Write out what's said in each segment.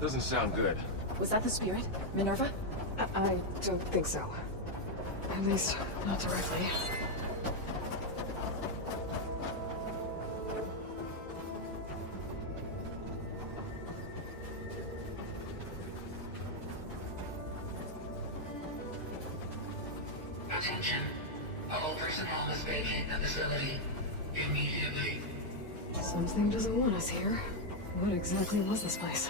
That doesn't sound good. Was that the spirit? Minerva? I don't think so. At least, not directly. Attention. All personnel must vacate the facility immediately. Something doesn't want us here. What exactly was this place?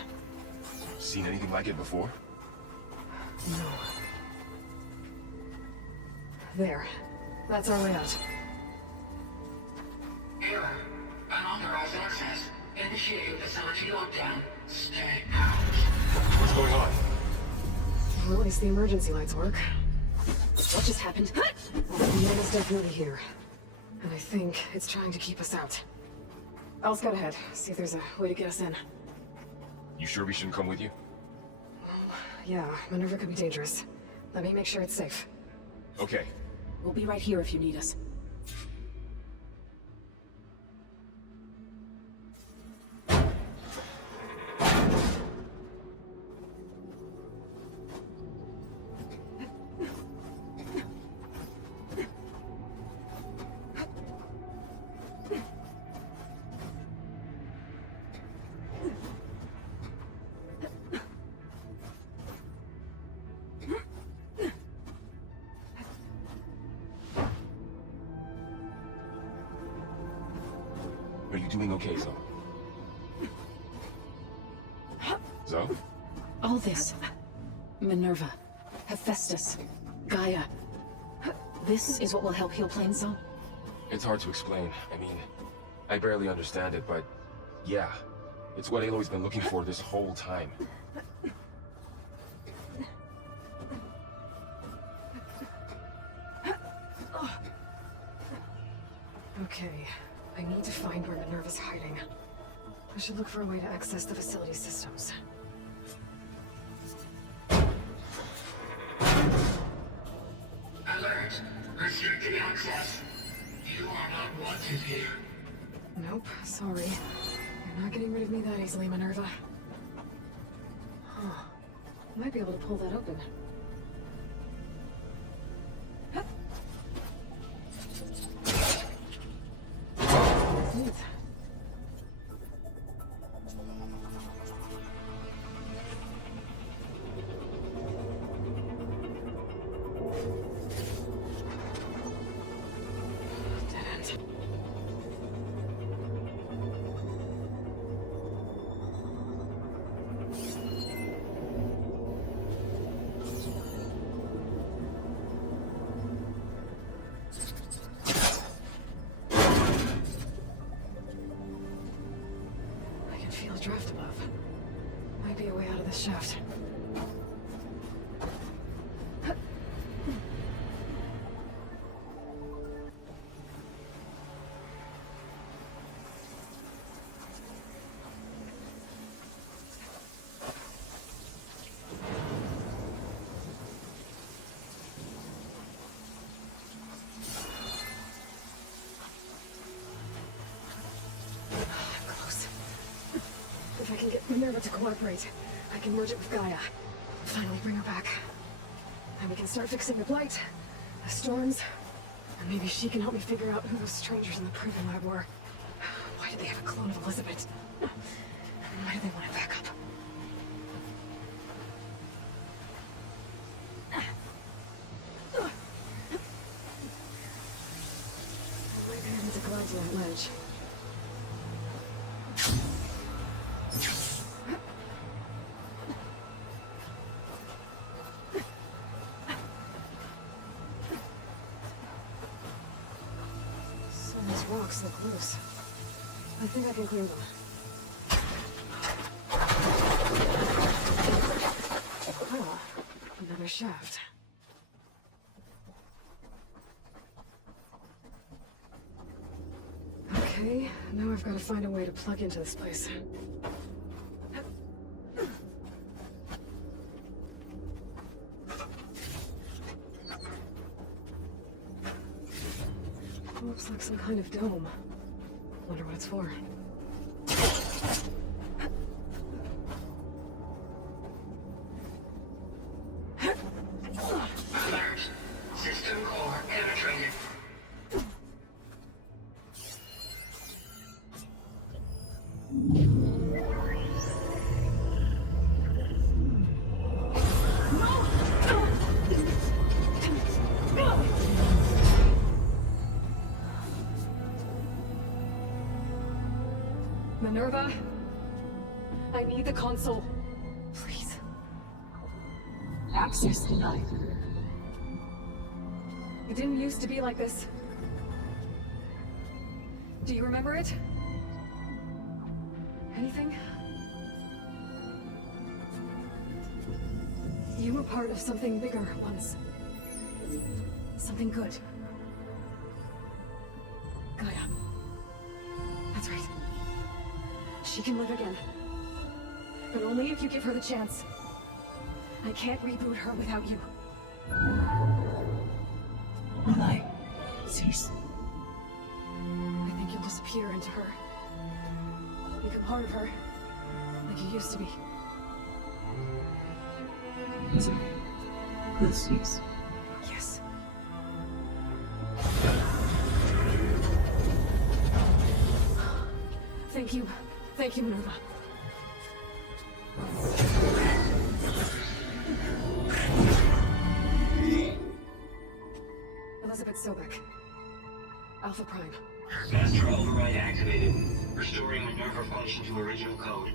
Seen anything like it before? No. There. That's our way out. Error. Unauthorized access. Initiate facility lockdown. Stay out. What's going on? Well, at least the emergency lights work. What just happened? The man is definitely here. And I think it's trying to keep us out. I'll scout ahead, see if there's a way to get us in. You sure we shouldn't come with you? Yeah, Minerva could be dangerous. Let me make sure it's safe. Okay. We'll be right here if you need us. Are you doing okay, Zoe? Zoe? All this. Minerva. Hephaestus. Gaia. This is what will help heal Plainzone? It's hard to explain. I mean, I barely understand it, but yeah. It's what Aloy's been looking for this whole time. Okay, I need to find where Minerva's hiding. I should look for a way to access the facility systems. Alert. Restricted access. You are not wanted here. Nope, sorry. You're not getting rid of me that easily, Minerva. Huh. Might be able to pull that open. Neat. Dead end. I can feel a draft above. Might be a way out of this shaft. I'm close. If I can get Minerva to cooperate, I can merge it with Gaia. Finally bring her back. Then we can start fixing the blight, the storms, and maybe she can help me figure out who those strangers in the proving lab were. Why did they have a clone of Elizabeth? Why do they want it back up? I might be able to glide to that ledge. Some of these rocks look loose. I think I can clear them. Ah, another shaft. Okay, now I've got to find a way to plug into this place. Looks like some kind of dome. Wonder what it's for. Minerva? I need the console. Please. Access denied. It didn't used to be like this. Do you remember it? Anything? You were part of something bigger once. Something good. Gaia. That's right. She can live again. But only if you give her the chance. I can't reboot her without you. Will I cease? I think you'll disappear into her. Become part of her. Like you used to be. Sorry. Will cease. Yes. Thank you. Thank you, Minerva. Elizabeth Sobek. Alpha Prime. Master override activated. Restoring Minerva function to original code.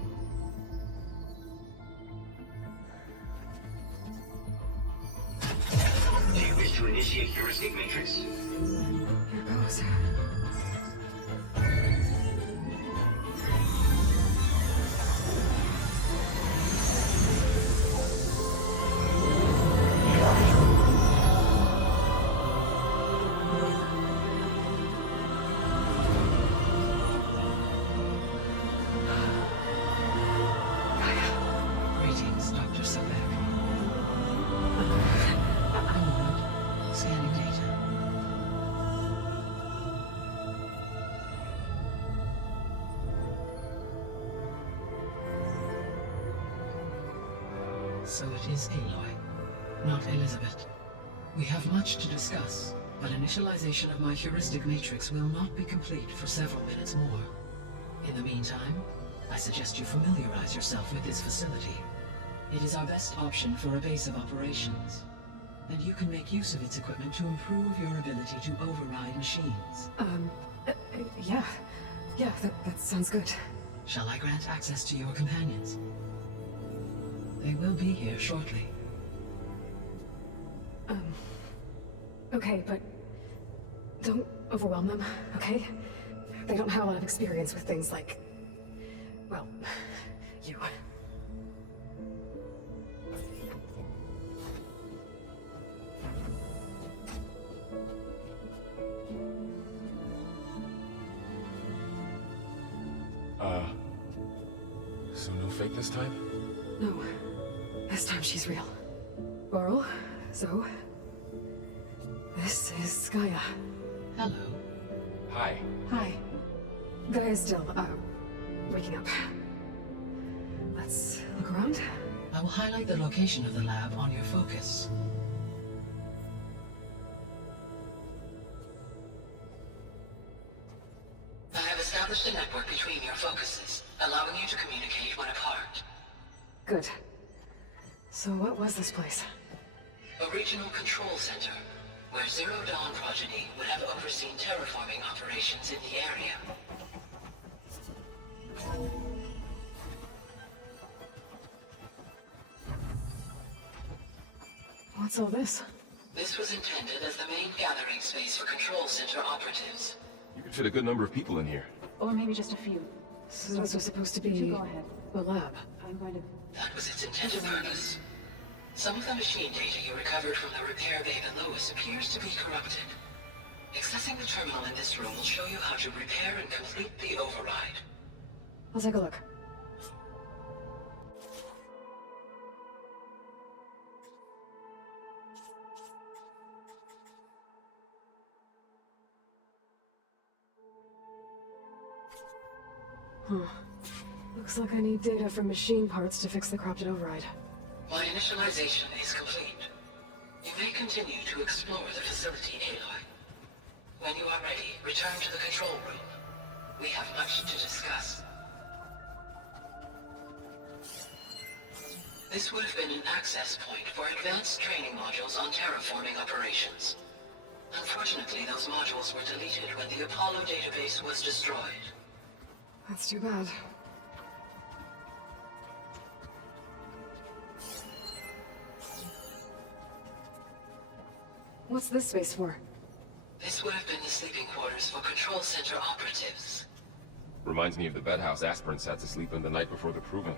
Do you wish to initiate heuristic matrix? Here goes. Greetings, Dr. Sobek. Interlude. Scanning data. So it is Aloy, not Elizabeth. We have much to discuss, but initialization of my heuristic matrix will not be complete for several minutes more. In the meantime, I suggest you familiarize yourself with this facility. It is our best option for a base of operations, and you can make use of its equipment to improve your ability to override machines. Yeah. Yeah, that sounds good. Shall I grant access to your companions? They will be here shortly. Okay, but don't overwhelm them, okay? They don't have a lot of experience with things like, well, you. So no fake this time? No, this time she's real. Laurel, so this is Gaia. Hello. Hi. Hi. Gaia's still, waking up. Let's look around. I will highlight the location of the lab on your focus. I have established a network between your focuses, allowing you to communicate when apart. Good. So what was this place? A regional control center, where Zero Dawn progeny would have overseen terraforming operations in the area. What's all this? This was intended as the main gathering space for control center operatives. You could fit a good number of people in here. Or maybe just a few. So this was supposed to be You go ahead. the lab. I'm going to... That was its intended purpose. Some of the machine data you recovered from the repair bay below us appears to be corrupted. Accessing the terminal in this room will show you how to repair and complete the override. I'll take a look. Huh. Looks like I need data from machine parts to fix the corrupted override. My initialization is complete. You may continue to explore the facility, Aloy. When you are ready, return to the control room. We have much to discuss. This would have been an access point for advanced training modules on terraforming operations. Unfortunately, those modules were deleted when the Apollo database was destroyed. That's too bad. What's this space for? This would have been the sleeping quarters for Control Center operatives. Reminds me of the bedhouse aspirants had to sleep in the night before the proving.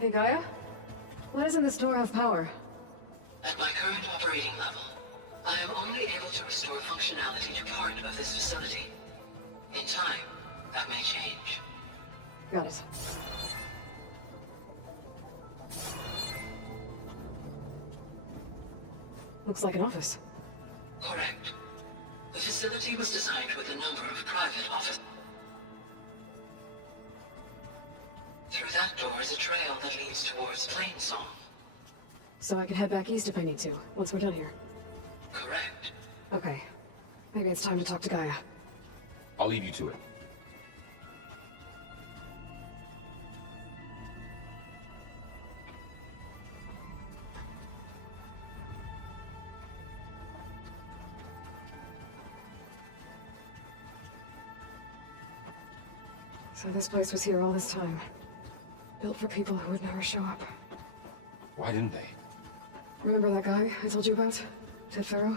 Hey, Gaia? Why doesn't this door have power? At my current operating level, I am only able to restore functionality to part of this facility. In time, that may change. Got it. Looks like an office. Correct. The facility was designed with a number of private offices. Through that door is a trail that leads towards Plainsong. So I can head back east if I need to, once we're done here. Correct. Okay. Maybe it's time to talk to Gaia. I'll leave you to it. So this place was here all this time. Built for people who would never show up. Why didn't they? Remember that guy I told you about? Ted Farrow?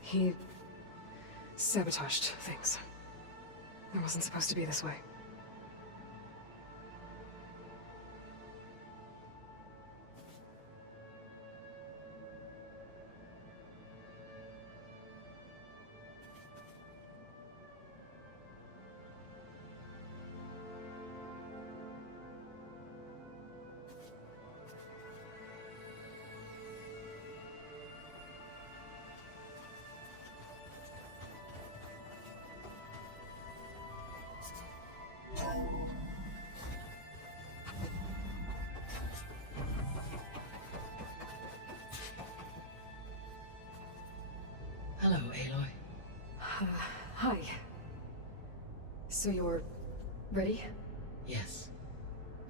He sabotaged things. It wasn't supposed to be this way. Hello, Aloy. Hi. So you're ready? Yes.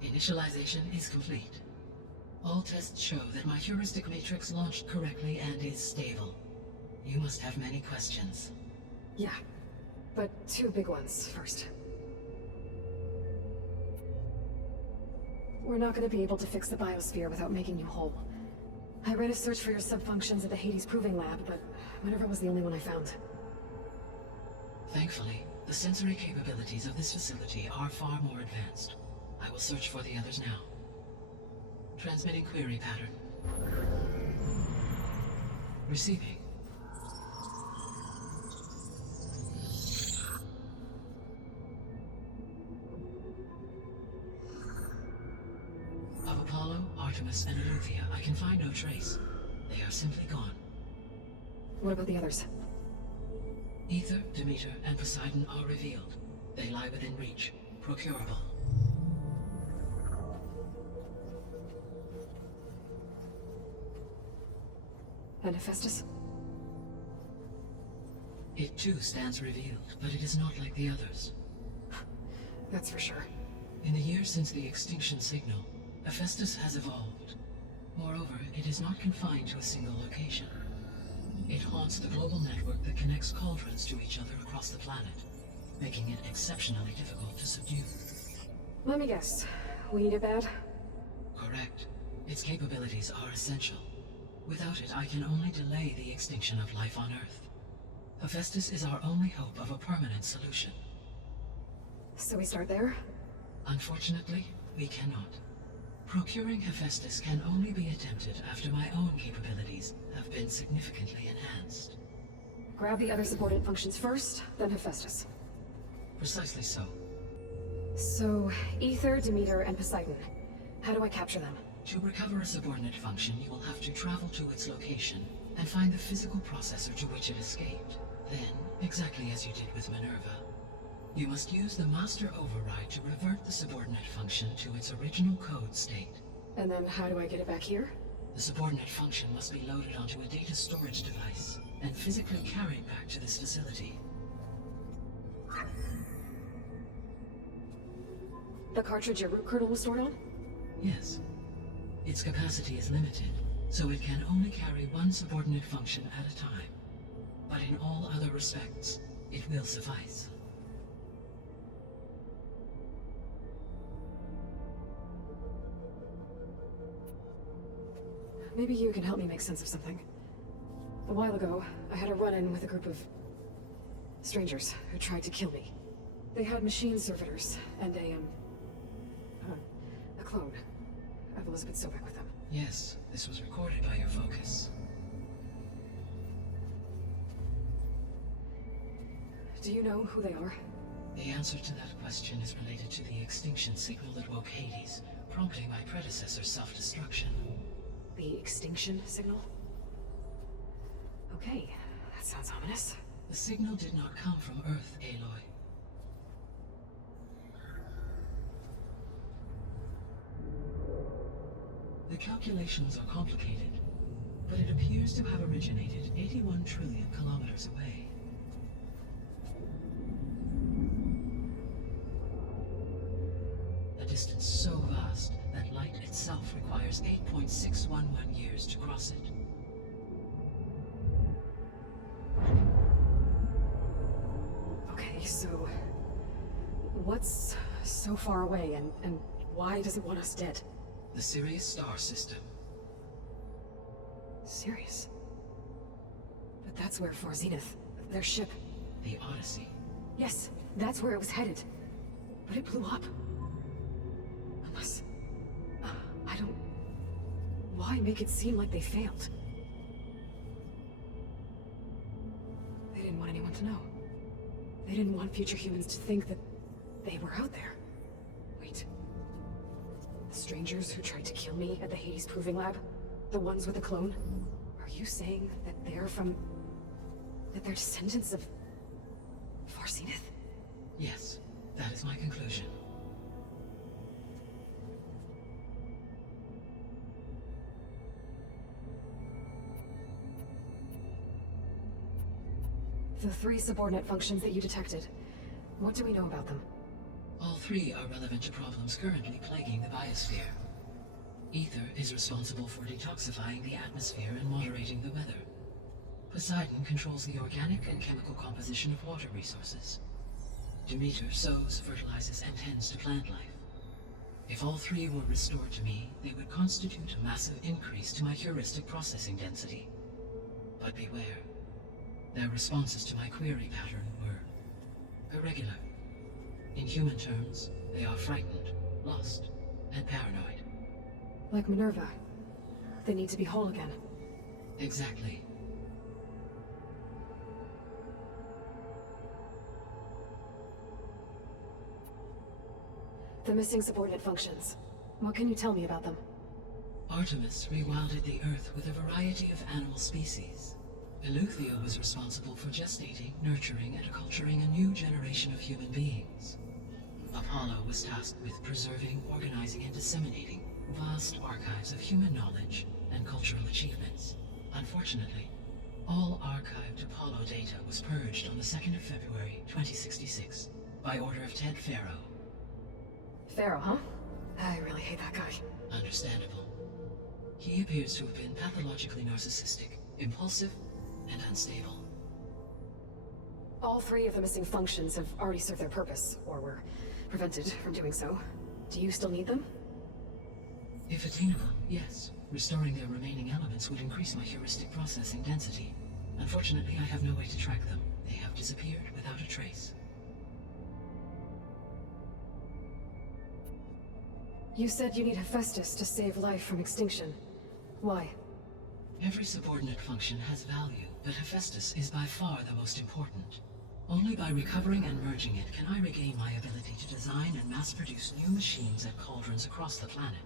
Initialization is complete. All tests show that my heuristic matrix launched correctly and is stable. You must have many questions. Yeah. But two big ones first. We're not going to be able to fix the biosphere without making you whole. I ran a search for your subfunctions at the Hades Proving Lab, but MINERVA was the only one I found. Thankfully, the sensory capabilities of this facility are far more advanced. I will search for the others now. Transmitting query pattern. Receiving. Of Apollo, Artemis, and Eleuthia, I can find no trace. They are simply gone. What about the others? Ether, Demeter, and Poseidon are revealed. They lie within reach, procurable. And Hephaestus? It too stands revealed, but it is not like the others. That's for sure. In the years since the extinction signal, Hephaestus has evolved. Moreover, it is not confined to a single location. It haunts the global network that connects cauldrons to each other across the planet, making it exceptionally difficult to subdue. Let me guess. We need it bad? Correct. Its capabilities are essential. Without it, I can only delay the extinction of life on Earth. Hephaestus is our only hope of a permanent solution. So we start there? Unfortunately, we cannot. Procuring Hephaestus can only be attempted after my own capabilities have been significantly enhanced. Grab the other subordinate functions first, then Hephaestus. Precisely so. So, Ether, Demeter, and Poseidon. How do I capture them? To recover a subordinate function, you will have to travel to its location and find the physical processor to which it escaped. Then, exactly as you did with MINERVA, you must use the master override to revert the subordinate function to its original code state. And then how do I get it back here? The subordinate function must be loaded onto a data storage device and physically carried back to this facility. The cartridge your root kernel was stored on? Yes. Its capacity is limited, so it can only carry one subordinate function at a time. But in all other respects, it will suffice. maybe you can help me make sense of something. A while ago, I had a run-in with a group of strangers who tried to kill me. They had machine servitors and a clone of Elizabeth Sobek with them. Yes, this was recorded by your focus. Do you know who they are? The answer to that question is related to the extinction signal that woke Hades, prompting my predecessor's self-destruction. The extinction signal? Okay, that sounds ominous. The signal did not come from Earth, Aloy. The calculations are complicated, but it appears to have originated 81 trillion kilometers away. A distance so vast that light itself requires 8.611 years to cross it. Okay, so what's so far away and why does it want us dead? The Sirius star system. Serious? But that's where For Zenith, their ship. The Odyssey. Yes, that's where it was headed. But it blew up. Unless... I don't... Why make it seem like they failed? They didn't want anyone to know. They didn't want future humans to think that they were out there. Wait. The strangers who tried to kill me at the Hades Proving Lab? The ones with the clone? Are you saying that they're from... that they're descendants of... For Zenith? Yes, that is my conclusion. The 3 subordinate functions that you detected. What do we know about them? All 3 are relevant to problems currently plaguing the biosphere. Ether is responsible for detoxifying the atmosphere and moderating the weather. Poseidon controls the organic and chemical composition of water resources. Demeter sows, fertilizes, and tends to plant life. If all 3 were restored to me, they would constitute a massive increase to my heuristic processing density. But beware. Their responses to my query pattern were irregular. In human terms, they are frightened, lost, and paranoid. Like Minerva. They need to be whole again. Exactly. The missing subordinate functions. What can you tell me about them? Artemis rewilded the Earth with a variety of animal species. Eleuthia was responsible for gestating, nurturing, and acculturating a new generation of human beings. Apollo was tasked with preserving, organizing, and disseminating vast archives of human knowledge and cultural achievements. Unfortunately, all archived Apollo data was purged on the 2nd of February, 2066, by order of Ted Faro. Pharaoh, huh? I really hate that guy. Understandable. He appears to have been pathologically narcissistic, impulsive, and unstable. All 3 of the missing functions have already served their purpose, or were prevented from doing so. Do you still need them? If attainable, yes. Restoring their remaining elements would increase my heuristic processing density. Unfortunately, I have no way to track them. They have disappeared without a trace. You said you need Hephaestus to save life from extinction. Why? Every subordinate function has value, but Hephaestus is by far the most important. Only by recovering and merging it can I regain my ability to design and mass-produce new machines at cauldrons across the planet.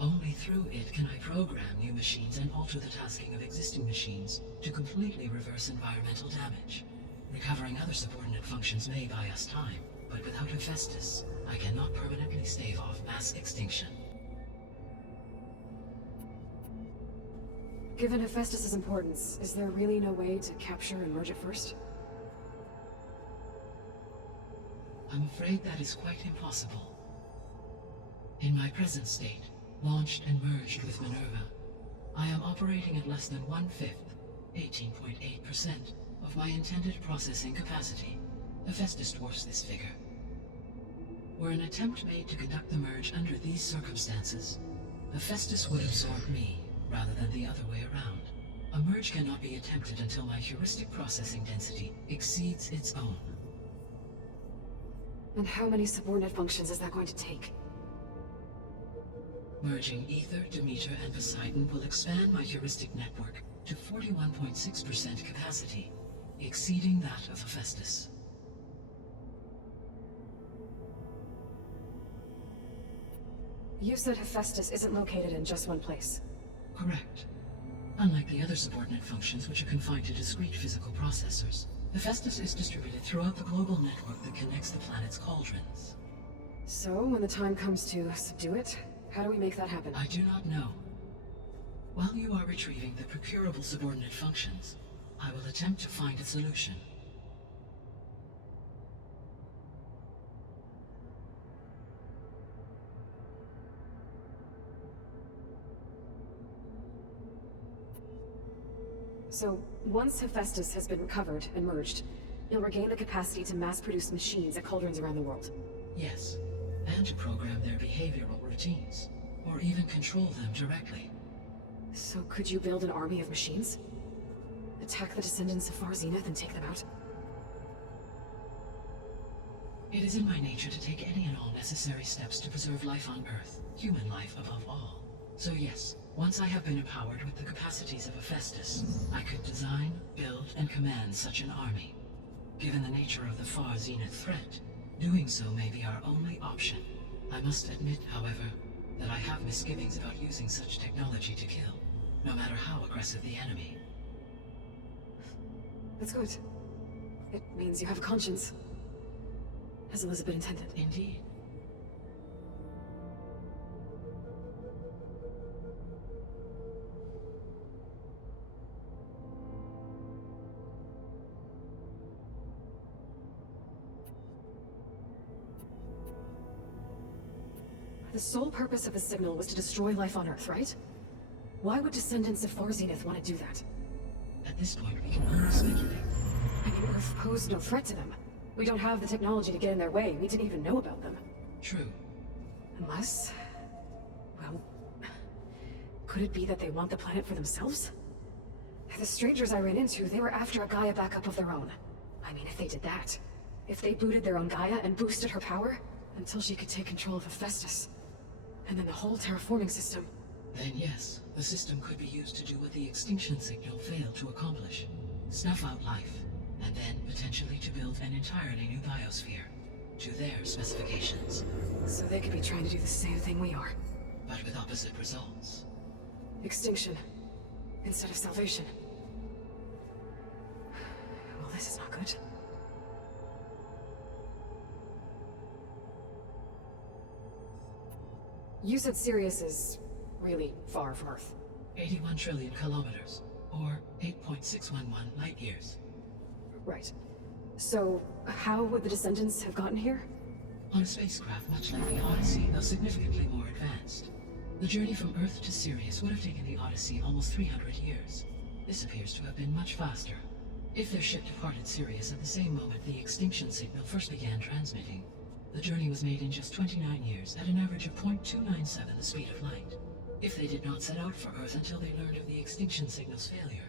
Only through it can I program new machines and alter the tasking of existing machines to completely reverse environmental damage. Recovering other subordinate functions may buy us time, but without Hephaestus, I cannot permanently stave off mass extinction. Given Hephaestus' importance, is there really no way to capture and merge it first? I'm afraid that is quite impossible. In my present state, launched and merged with Minerva, I am operating at less than 1/5, 18.8%, of my intended processing capacity. Hephaestus dwarfs this figure. Were an attempt made to conduct the merge under these circumstances, Hephaestus would absorb me, rather than the other way around. A merge cannot be attempted until my heuristic processing density exceeds its own. And how many subordinate functions is that going to take? Merging Ether, Demeter, and Poseidon will expand my heuristic network to 41.6% capacity, exceeding that of Hephaestus. You said Hephaestus isn't located in just one place. Correct. Unlike the other subordinate functions, which are confined to discrete physical processors, Hephaestus is distributed throughout the global network that connects the planet's cauldrons. So, when the time comes to subdue it, how do we make that happen? I do not know. While you are retrieving the procurable subordinate functions, I will attempt to find a solution. So, once Hephaestus has been recovered and merged, you'll regain the capacity to mass-produce machines at cauldrons around the world. Yes, and to program their behavioral routines, or even control them directly. So could you build an army of machines? Attack the descendants of Far Zenith and take them out? It is in my nature to take any and all necessary steps to preserve life on Earth, human life above all. So yes, once I have been empowered with the capacities of Hephaestus, I could design, build, and command such an army. Given the nature of the Far Zenith threat, doing so may be our only option. I must admit, however, that I have misgivings about using such technology to kill, no matter how aggressive the enemy. That's good. It means you have a conscience. As Elizabeth intended. Indeed. The sole purpose of the signal was to destroy life on Earth, right? Why would descendants of Far Zenith want to do that? At this point, we can only speculate. I mean, Earth posed no threat to them. We don't have the technology to get in their way. We didn't even know about them. True. Unless... well... could it be that they want the planet for themselves? The strangers I ran into, they were after a Gaia backup of their own. I mean, if they did that, if they booted their own Gaia and boosted her power, until she could take control of Hephaestus, and then the whole terraforming system. Then yes, the system could be used to do what the extinction signal failed to accomplish. Snuff out life, and then potentially to build an entirely new biosphere, to their specifications. So they could be trying to do the same thing we are. But with opposite results. Extinction, instead of salvation. Well, this is not good. You said Sirius is really far from Earth. 81 trillion kilometers, or 8.611 light years. Right. So, how would the descendants have gotten here? On a spacecraft much like the Odyssey, though significantly more advanced. The journey from Earth to Sirius would have taken the Odyssey almost 300 years. This appears to have been much faster. If their ship departed Sirius at the same moment the extinction signal first began transmitting, the journey was made in just 29 years at an average of 0.297 the speed of light. If they did not set out for Earth until they learned of the extinction signal's failure,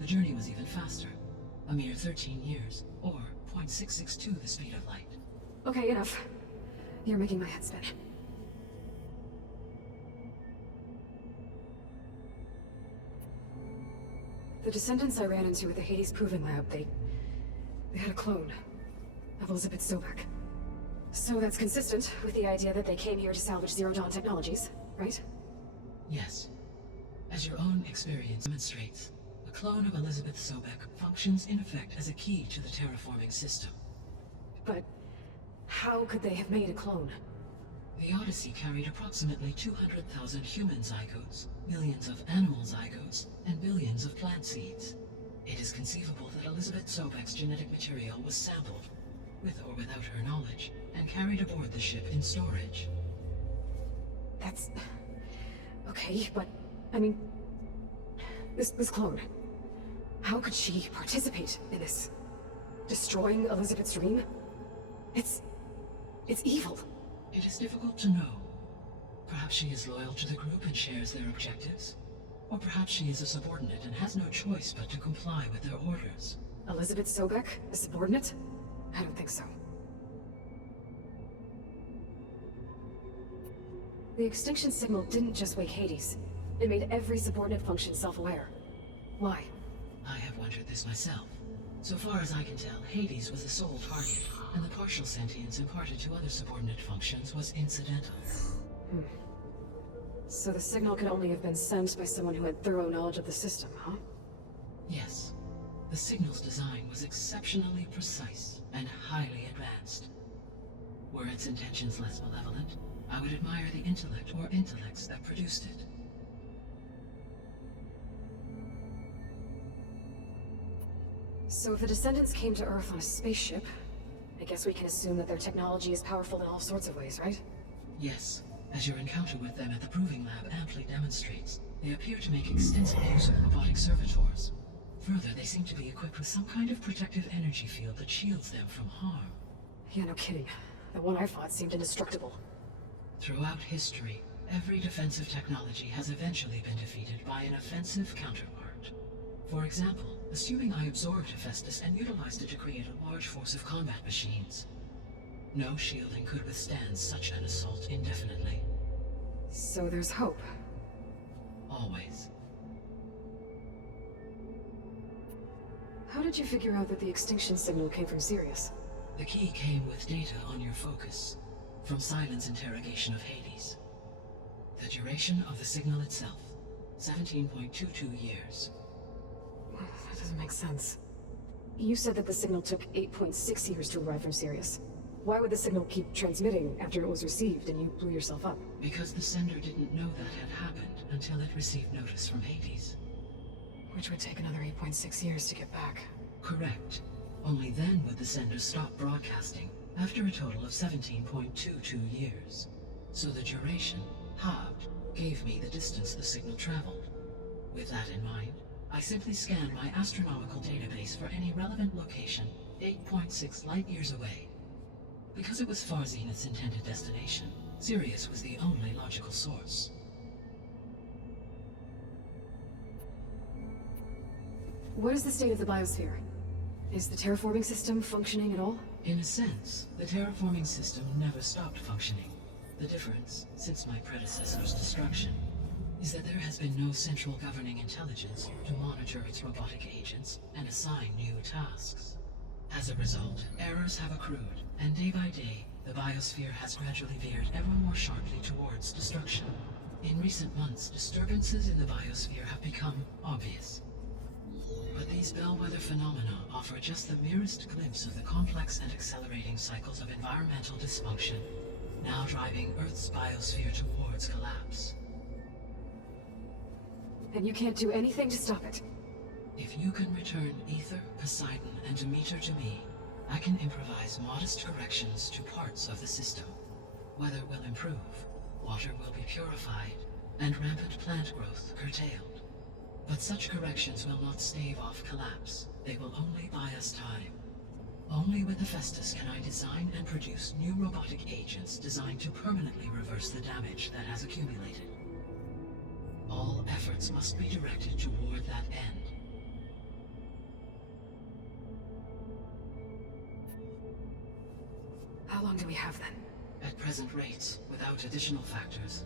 the journey was even faster. A mere 13 years, or 0.662 the speed of light. Okay, enough. You're making my head spin. The descendants I ran into at the Hades Proving Lab, they had a clone of Elizabeth Sobek. So that's consistent with the idea that they came here to salvage Zero Dawn technologies, right? Yes. As your own experience demonstrates, a clone of Elizabeth Sobek functions in effect as a key to the terraforming system. But how could they have made a clone? The Odyssey carried approximately 200,000 human zygotes, millions of animal zygotes, and billions of plant seeds. It is conceivable that Elizabeth Sobek's genetic material was sampled, with or without her knowledge, and carried aboard the ship in storage. That's... okay, but... I mean... This clone... how could she participate in this? Destroying Elizabeth's dream? It's evil. It is difficult to know. Perhaps she is loyal to the group and shares their objectives. Or perhaps she is a subordinate and has no choice but to comply with their orders. Elizabeth Sobek, a subordinate? I don't think so. The extinction signal didn't just wake Hades. It made every subordinate function self-aware. Why? I have wondered this myself. So far as I can tell, Hades was the sole target, and the partial sentience imparted to other subordinate functions was incidental. So the signal could only have been sent by someone who had thorough knowledge of the system, huh? Yes. The signal's design was exceptionally precise and highly advanced. Were its intentions less malevolent, I would admire the intellect or intellects that produced it. So if the descendants came to Earth on a spaceship, I guess we can assume that their technology is powerful in all sorts of ways, right? Yes. As your encounter with them at the Proving Lab amply demonstrates, they appear to make extensive use of robotic servitors. Further, they seem to be equipped with some kind of protective energy field that shields them from harm. Yeah, no kidding. The one I fought seemed indestructible. Throughout history, every defensive technology has eventually been defeated by an offensive counterpart. For example, assuming I absorbed Hephaestus and utilized it to create a large force of combat machines. No shielding could withstand such an assault indefinitely. So there's hope. Always. How did you figure out that the extinction signal came from Sirius? The key came with data on your focus, from Silent's interrogation of Hades. The duration of the signal itself, 17.22 years. That doesn't make sense. You said that the signal took 8.6 years to arrive from Sirius. Why would the signal keep transmitting after it was received and you blew yourself up? Because the sender didn't know that had happened until it received notice from Hades. Which would take another 8.6 years to get back. Correct. Only then would the sender stop broadcasting, after a total of 17.22 years. So the duration, halved, gave me the distance the signal traveled. With that in mind, I simply scanned my astronomical database for any relevant location 8.6 light-years away. Because it was Far Zenith's intended destination, Sirius was the only logical source. What is the state of the biosphere? Is the terraforming system functioning at all? In a sense, the terraforming system never stopped functioning. The difference, since my predecessor's destruction, is that there has been no central governing intelligence to monitor its robotic agents and assign new tasks. As a result, errors have accrued, and day by day, the biosphere has gradually veered ever more sharply towards destruction. In recent months, disturbances in the biosphere have become obvious. But these bellwether phenomena offer just the merest glimpse of the complex and accelerating cycles of environmental dysfunction, now driving Earth's biosphere towards collapse. And you can't do anything to stop it? If you can return Ether, Poseidon, and Demeter to me, I can improvise modest corrections to parts of the system. Weather will improve, water will be purified, and rampant plant growth curtailed. But such corrections will not stave off collapse. They will only buy us time. Only with Hephaestus can I design and produce new robotic agents designed to permanently reverse the damage that has accumulated. All efforts must be directed toward that end. How long do we have then? At present rates, without additional factors,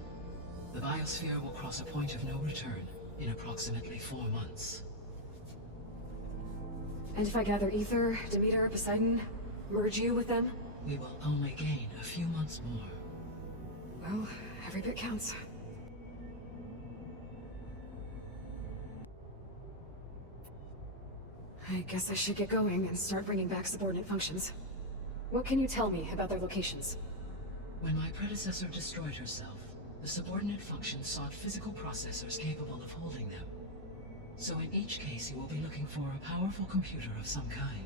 the biosphere will cross a point of no return in approximately 4 months. And if I gather Ether, Demeter, Poseidon, merge you with them? We will only gain a few months more. Well, every bit counts. I guess I should get going and start bringing back subordinate functions. What can you tell me about their locations? When my predecessor destroyed herself, the subordinate functions sought physical processors capable of holding them. So in each case you will be looking for a powerful computer of some kind.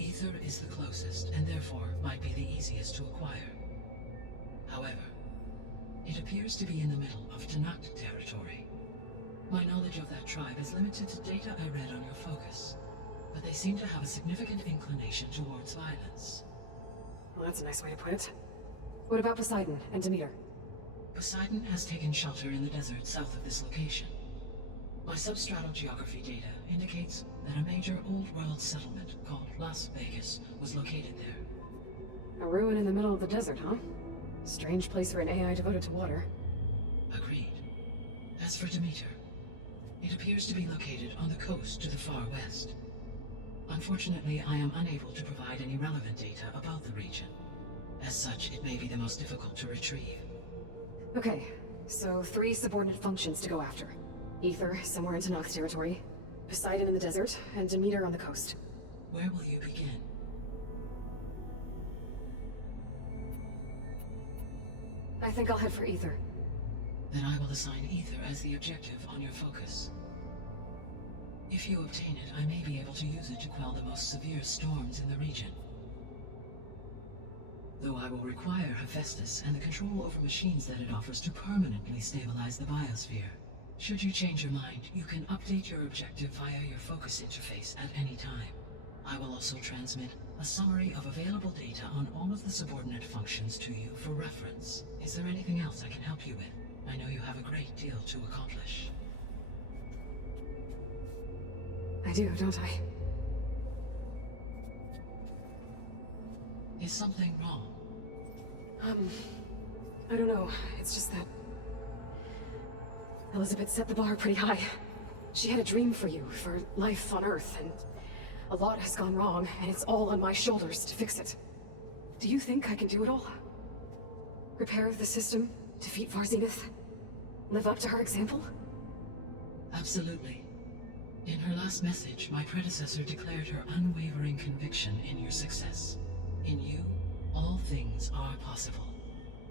Ether is the closest, and therefore might be the easiest to acquire. However, it appears to be in the middle of Tanakh territory. My knowledge of that tribe is limited to data I read on your focus, but they seem to have a significant inclination towards violence. Well, that's a nice way to put it. What about Poseidon and Demeter? Poseidon has taken shelter in the desert south of this location. My substratal geography data indicates that a major old-world settlement called Las Vegas was located there. A ruin in the middle of the desert, huh? Strange place for an AI devoted to water. Agreed. As for Demeter, it appears to be located on the coast to the far west. Unfortunately, I am unable to provide any relevant data about the region. As such, it may be the most difficult to retrieve. Okay, so 3 subordinate functions to go after. Ether, somewhere in Tanakh territory. Poseidon in the desert, and Demeter on the coast. Where will you begin? I think I'll head for Ether. Then I will assign Ether as the objective on your focus. If you obtain it, I may be able to use it to quell the most severe storms in the region. Though I will require Hephaestus and the control over machines that it offers to permanently stabilize the biosphere. Should you change your mind, you can update your objective via your focus interface at any time. I will also transmit a summary of available data on all of the subordinate functions to you for reference. Is there anything else I can help you with? I know you have a great deal to accomplish. I do, don't I? Is something wrong? I don't know. It's just that... Elizabeth set the bar pretty high. She had a dream for you, for life on Earth, and a lot has gone wrong, and it's all on my shoulders to fix it. Do you think I can do it all? Repair the system, defeat Varzenith, live up to her example? Absolutely. In her last message, my predecessor declared her unwavering conviction in your success. In you, all things are possible.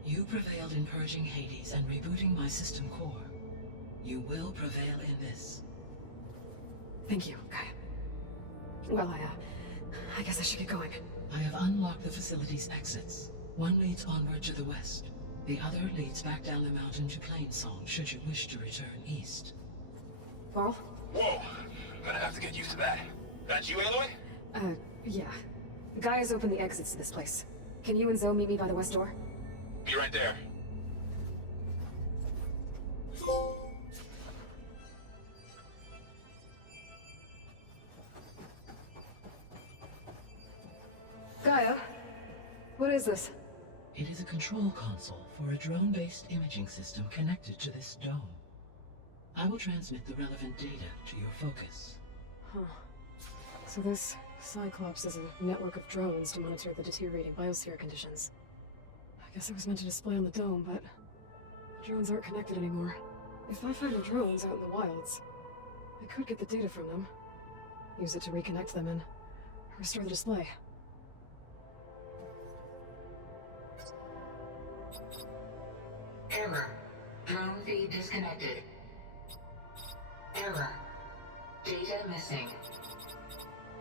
You prevailed in purging Hades and rebooting my system core. You will prevail in this. Thank you, Gaia. Well, I guess I should get going. I have unlocked the facility's exits. One leads onward to the west. The other leads back down the mountain to Plainsong, should you wish to return east. Varl? Whoa! Gonna have to get used to that. That you, Aloy? Yeah. Gaia's opened the exits to this place. Can you and Zoe meet me by the west door? Be right there. Gaia? What is this? It is a control console for a drone-based imaging system connected to this dome. I will transmit the relevant data to your focus. Huh. So this Cyclops is a network of drones to monitor the deteriorating biosphere conditions. I guess it was meant to display on the dome, but the drones aren't connected anymore. If I find the drones out in the wilds, I could get the data from them, use it to reconnect them and restore the display. Error. Drone feed disconnected. Error. Data missing.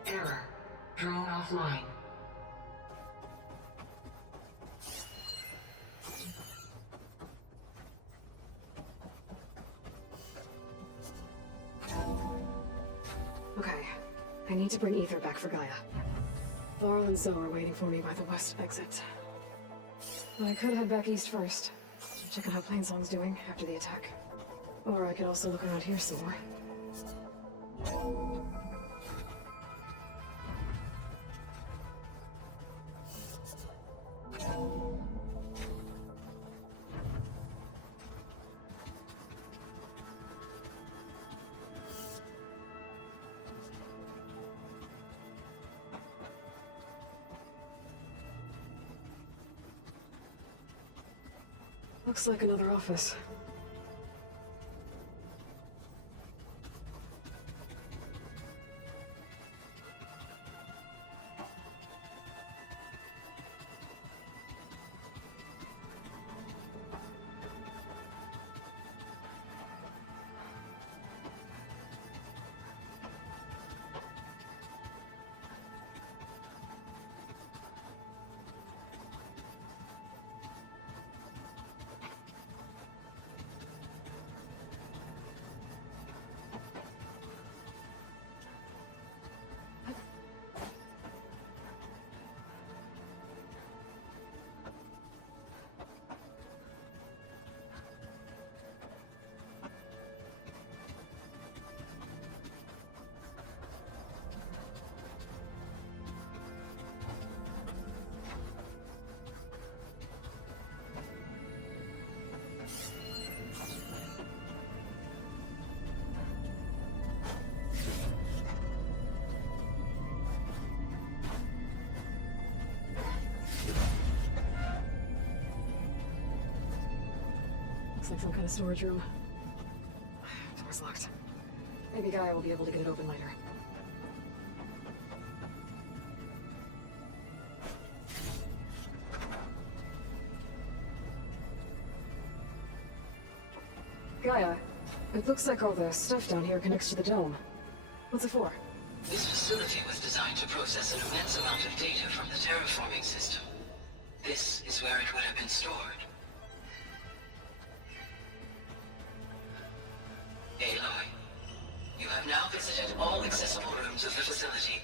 Error. Drone offline. Okay. I need to bring Ether back for Gaia. Varl and Zoe are waiting for me by the west exit. I could head back east first. Check out how Plainsong's doing after the attack. Or I could also look around here some more. Looks like another office. Looks like some kind of storage room. Door's locked. Maybe Gaia will be able to get it open later. Gaia, it looks like all the stuff down here connects to the dome. What's it for? This facility was designed to process an immense amount of data from the terraforming system. This is where it would have been stored. Aloy, you have now visited all accessible rooms of the facility.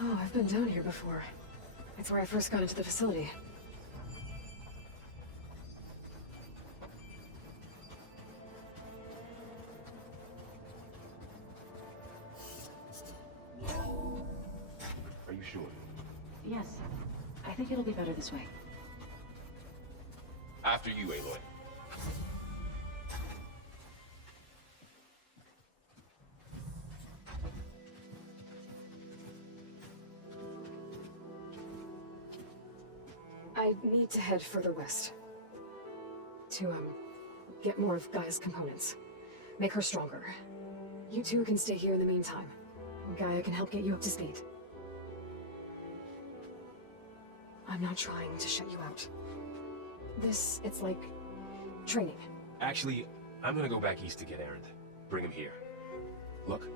Oh, I've been down here before. It's where I first got into the facility. Are you sure? Yes. I think it'll be better this way. After you, Aloy. I need to head further west. To, get more of Gaia's components. Make her stronger. You two can stay here in the meantime. Gaia can help get you up to speed. I'm not trying to shut you out. It's like training. Actually, I'm gonna go back east to get Erend. Bring him here. Look,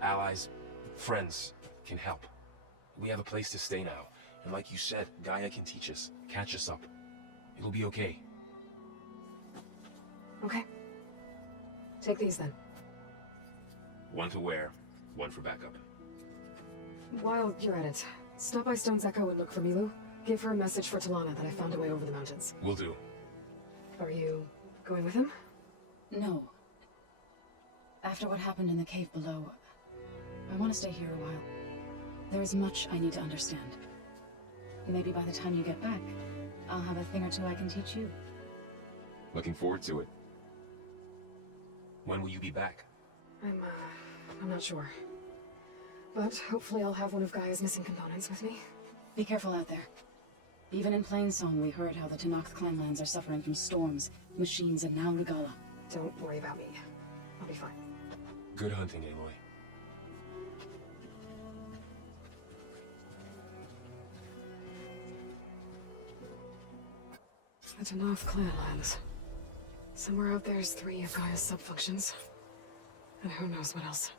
allies, friends can help. We have a place to stay now. And like you said, Gaia can teach us, catch us up. It'll be okay. Okay. Take these then. One to wear, one for backup. While you're at it, stop by Stone's Echo and look for Milu. Give her a message for Talana that I found a way over the mountains. Will do. Are you going with him? No. After what happened in the cave below, I want to stay here a while. There is much I need to understand. Maybe by the time you get back, I'll have a thing or two I can teach you. Looking forward to it. When will you be back? I'm not sure. But hopefully I'll have one of Gaia's missing components with me. Be careful out there. Even in Plainsong, we heard how the Tenakth clanlands are suffering from storms, machines, and now Regala. Don't worry about me. I'll be fine. Good hunting, Aloy. The Tenakth clanlands. Somewhere out there's 3 of Gaia's subfunctions. And who knows what else.